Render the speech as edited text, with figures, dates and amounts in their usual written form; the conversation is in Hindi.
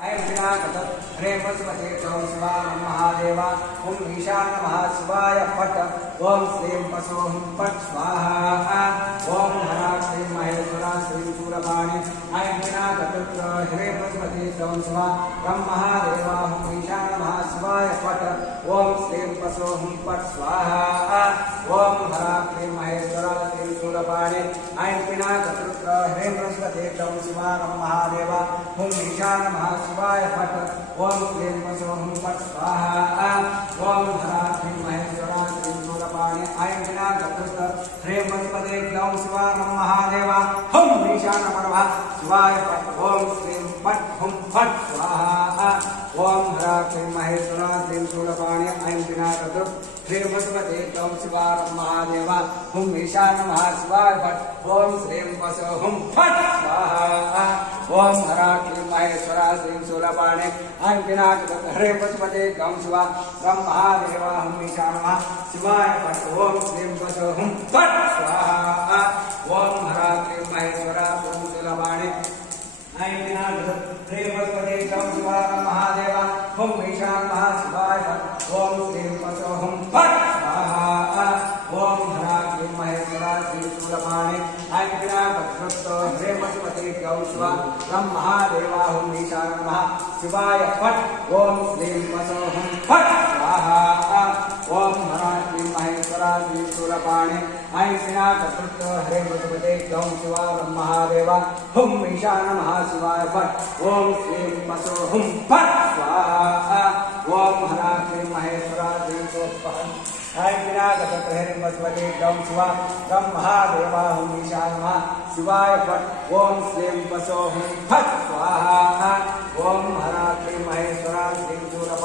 हरे पशुपते शिवाय महादेवा ओम ईशान नमः शिवाय फट ओम श्रीं पशुं फट स्वाहा ओम हरा श्रीं महेश्वरा श्रीं शूरपाणि ऐं विनायकपुत्र हरे पशुपते शिवाय महादेवा ओम ईशान नमः शिवाय फट ओम श्रीं पशुं फट स्वाहा ओम हरा श्रीं महेश्वरा श्रीं शूरपाणि ऐं विनायकपुत्र हरे पशुपते शिवाय महादेवा ओम ईशान नमः शिवाय फट ओम श्रीं पशुं फट स्वाहा ओम हरा श्रीं महेश्वरा श्रीं शूरपाणि ऐं विनायकपुत्र हरे पशुपते शिवाय महादेवा ओम ईशान नमः शिवाय फट ओम श्रीं फट हुं फट स्वाहा ओम हरा श्रीं महेश्वरा श्रीं शूरपाणि ऐं विनायकपुत्र हरे पशुपते शिवाय महादेवा ओम ईशान नमः शिवाय फट ओम श्रीं पशुं फट स्वाहा ओम हरा श्रीं महेश्वरा श्रीं शूरपाणि ऐं विनायकपुत्र हरे पशुपते शिवाय महादेवा ओम ईशान नमः शिवाय फट ओम श्रीं पशुं फट स्वाहा ओम हरा श्रीं महेश्वरा श्रीं शूरपाणि ऐं विनायकपुत्र हरे पशुपते शिवाय महादेवा ओम ईशान नमः शिवाय फट ओम श्रीं पशुं फट स्वाहा ओम हरा श्रीं महेश्वरा श्रीं शूरपाणि ऐं विनायकपुत्र हरे पशुपते शिवाय महादेवा ओम ईशान नमः शिवाय फट ओम श्रीं पशुं फट स्वाहा ओम हरा श्रीं महेश्वरा श्रीं शूरपाणि ऐं विनायकपुत्र हरे पशुपते शिवाय महादेवा ओम ईशान नमः शिवाय फट ओम श्रीं पशुं फट स्वाहा ओम हरा श्रीं महेश्वरा श्रीं शूरपाणि ऐं विनायकपुत्र हरे पशुपते शिवाय महादेवा ओम ईशान नमः शिवाय फट ओम श्रीं पशुं फट स्वाहा ओम हरा श्रीं महेश्वरा श्रीं शूरपाणि